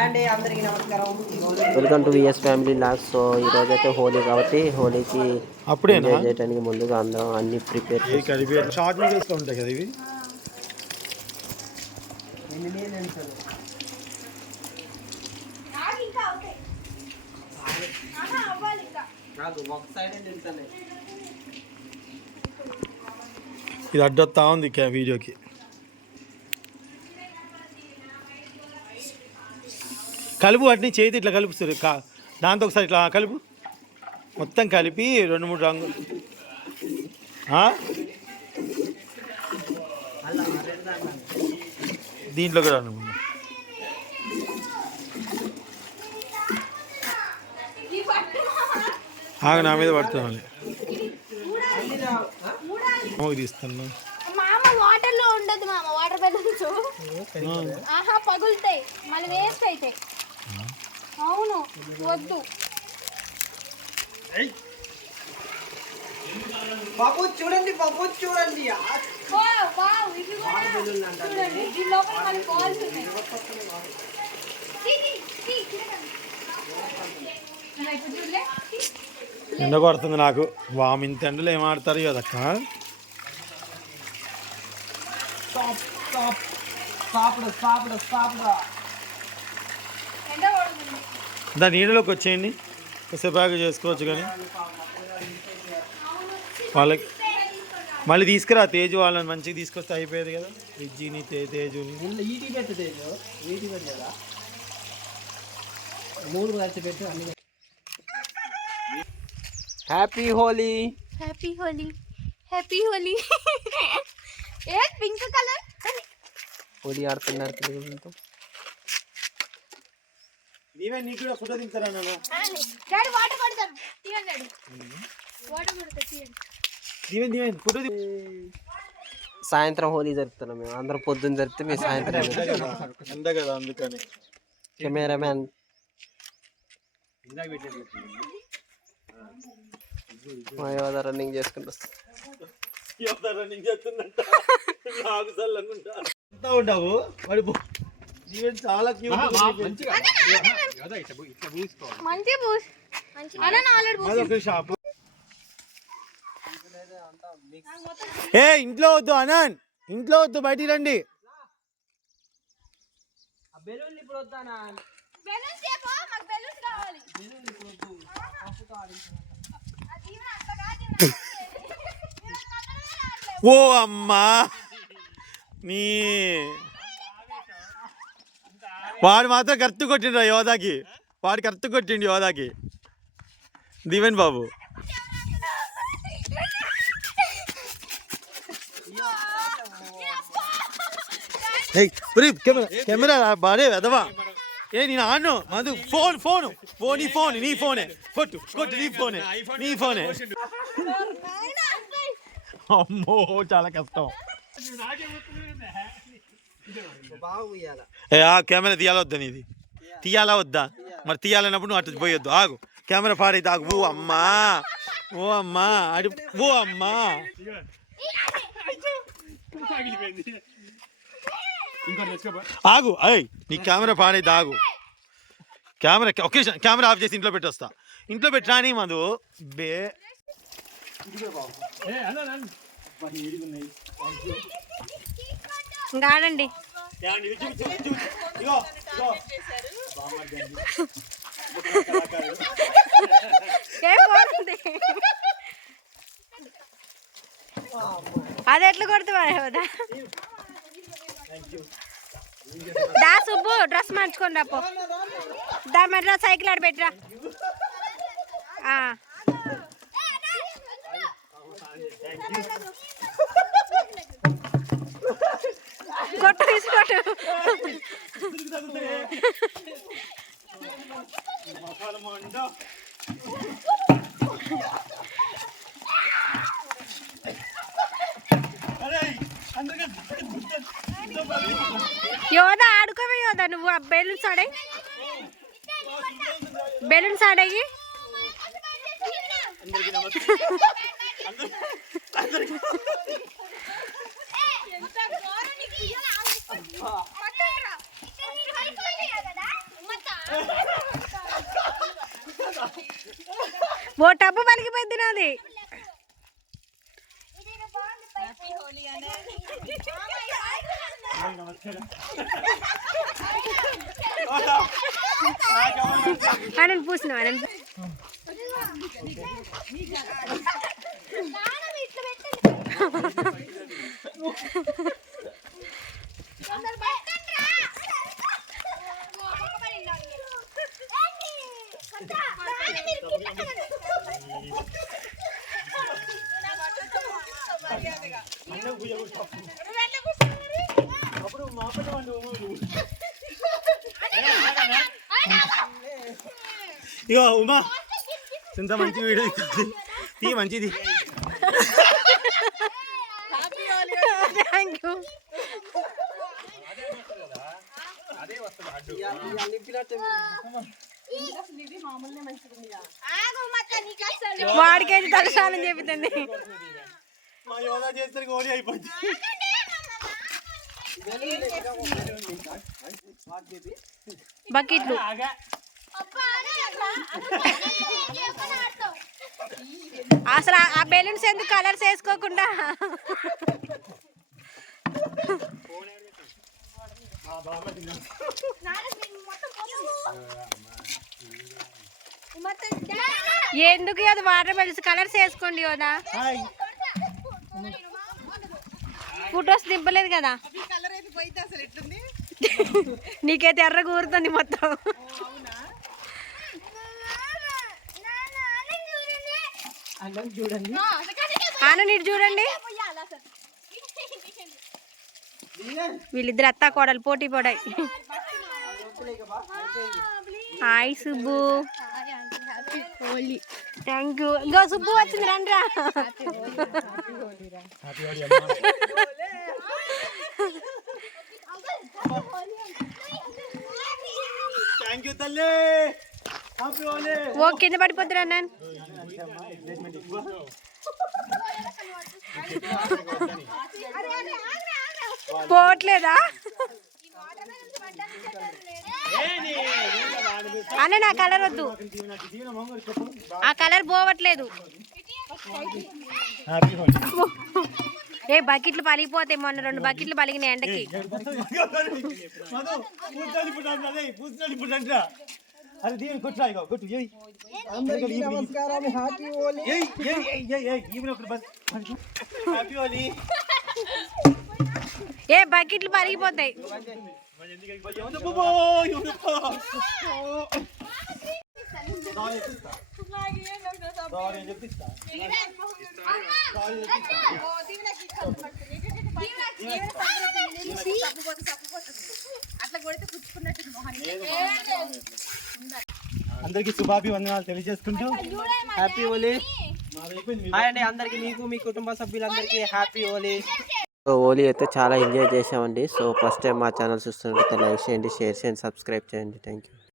అండి అందరికీ నమస్కారం. Welcome to VS family logs. So ఈరోజు అయితే హోలీ కాబట్టి హోలీకి ఎంజాయ్ చేయడానికి ముందుగా అందరం అన్ని ప్రిపేర్ షార్ట్ వీడియోస్లో ఉంటాయి కదా ఇవి. ఇది అడ్డొస్తా ఉంది వీడియోకి. కలుపు వాటిని చేతి ఇట్లా కలుపుస్తారు. దాంతో ఒకసారి ఇట్లా కలుపు, మొత్తం కలిపి 2-3 రంగులు. దీంట్లో కూడా నా మీద పడుతుంది. తీస్తాను. వాటర్లో ఉండదు మామ, వాటర్ బెలూన్స్ పగులుతాయి, మళ్ళీ వేస్ట్ అవుతాయి. అవును, వద్దు. పాపు చూడండి, పాపు చూడండి. ఎండ కొడుతుంది నాకు. ఇంత ఎండలో ఏం ఆడతారు కదక్క. దాని నీడలోకి వచ్చేయండి, కొద్దిసేపు చేసుకోవచ్చు. కానీ వాళ్ళకి మళ్ళీ తీసుకురా తేజు, వాళ్ళని మంచిగా తీసుకొస్తే అయిపోయేది కదా. విజ్జిని తేజుని happy Holi. Happy Holi, happy Holi. ఏ పింక్ కలర్ హోలీ ఆడుతున్నారు పిల్లలతో. నీకు కూడా ఫోటో దించారా? డాడీ వాటర్ కొడతాను, తీయండి. వాటర్ కొడతా, తీయండి. సాయంత్రం హోలీ జరుపుతున్నాం మేము. అందరం పొద్దున్న జరిపితే మేము సాయంత్రం. కదా అందుకని కెమెరామ్యాన్ మా యోధ రన్నింగ్ చేసుకుంటూ ఉంటావు. చాలా షాపు. ఇంట్లో వద్దు అనంత్, ఇంట్లో వద్దు, బయటికి రండి. ఓ అమ్మా, నీ వాడు మాత్రం కరెక్ట్ కొట్టిండు యోధాకి. వాడు కరెక్ట్ కొట్టిండు యోధాకి. దీవెన్ బాబు కెమెరా బాడే వెదవా. నేను ఆను మధు ఫోన్ నీ ఫోనే కొట్టు నీ ఫోనే. అమ్మో చాలా కష్టం. ఆ కెమెరా తీయాలా వద్దా? నీది తీయాలా వద్దా? మరి తీయాలన్నప్పుడు నువ్వు అటు పోయొద్దు. ఆగు, కెమెరా పాడైతే ఆగు. ఓ అమ్మా అడు. ఓ అమ్మా ఆగు. అయ్ నీ కెమెరా పాడైతే ఆగు. కెమెరా ఆఫ్ చేసి ఇంట్లో పెట్టి వస్తా. ఇంట్లో పెట్టినా నీ మధు బే. ఆడండి. అది ఎట్లా కొడుతున్నా దా సుబ్బు, డ్రెస్ మార్చుకొని రాపో. దా మరి సైకిల్ ఆడ పెట్టరా. కొట్టు, తీసుకోట్టు. యోధ ఆడుకోవే యోధ. నువ్వు బెలూన్స్ ఆడే, బెలూన్స్ ఆడేయి. ఓ టబ్బు పలికిపోయింది నాది. అని పూసినావా? ఇగో ఉమా ఎంత మంచి వీడియో తీ మంచిది. Thank you. వాడికేది తలసానం చెబుతుంది. బకెట్లు అసలు ఆ బెలూన్స్ ఎందుకు కలర్స్ వేసుకోకుండా? ఎందుకు అది వాటర్ బెలూన్స్ కలర్స్ వేసుకోండి కదా. ఫొటోస్ దింపలేదు కదా. నీకైతే ఎర్ర కూరుతుంది మొత్తం. చూడండి ఆను నీటి చూడండి. వీళ్ళిద్దరు అత్తా కోడలు పోటీ పడాయి. హాయ్ సుబ్బు. Thank you. ఇంకో సుబ్బు వచ్చింది రండి రా. ఓ కింద పడిపోతురా నేను. పోవట్లేదా అన్న? నా కలర్ వద్దు, ఆ కలర్ పోవట్లేదు. ఏ బకెట్లు పలిగిపోతాయి. మొన్న 2 బకెట్లు పలిగినాయి ఎండకి. నమస్కారం. హ్యాపీ హోలీ. ఏ బకెట్లు పలిగిపోతాయి. అందరికి శుభాభివందనాలు తెలియజేసుకుంటూ హ్యాపీ హోలీ. హాయ్ అండి అందరికి, మీకు మీ కుటుంబ సభ్యులందరికీ హ్యాపీ హోలీ. సో హోలీ అయితే చాలా ఎంజాయ్ చేసామండి. సో ఫస్ట్ టైం మా ఛానల్ చూస్తున్నట్లయితే లైక్ చేయండి, షేర్ చేయండి, సబ్స్క్రైబ్ చేయండి. Thank you.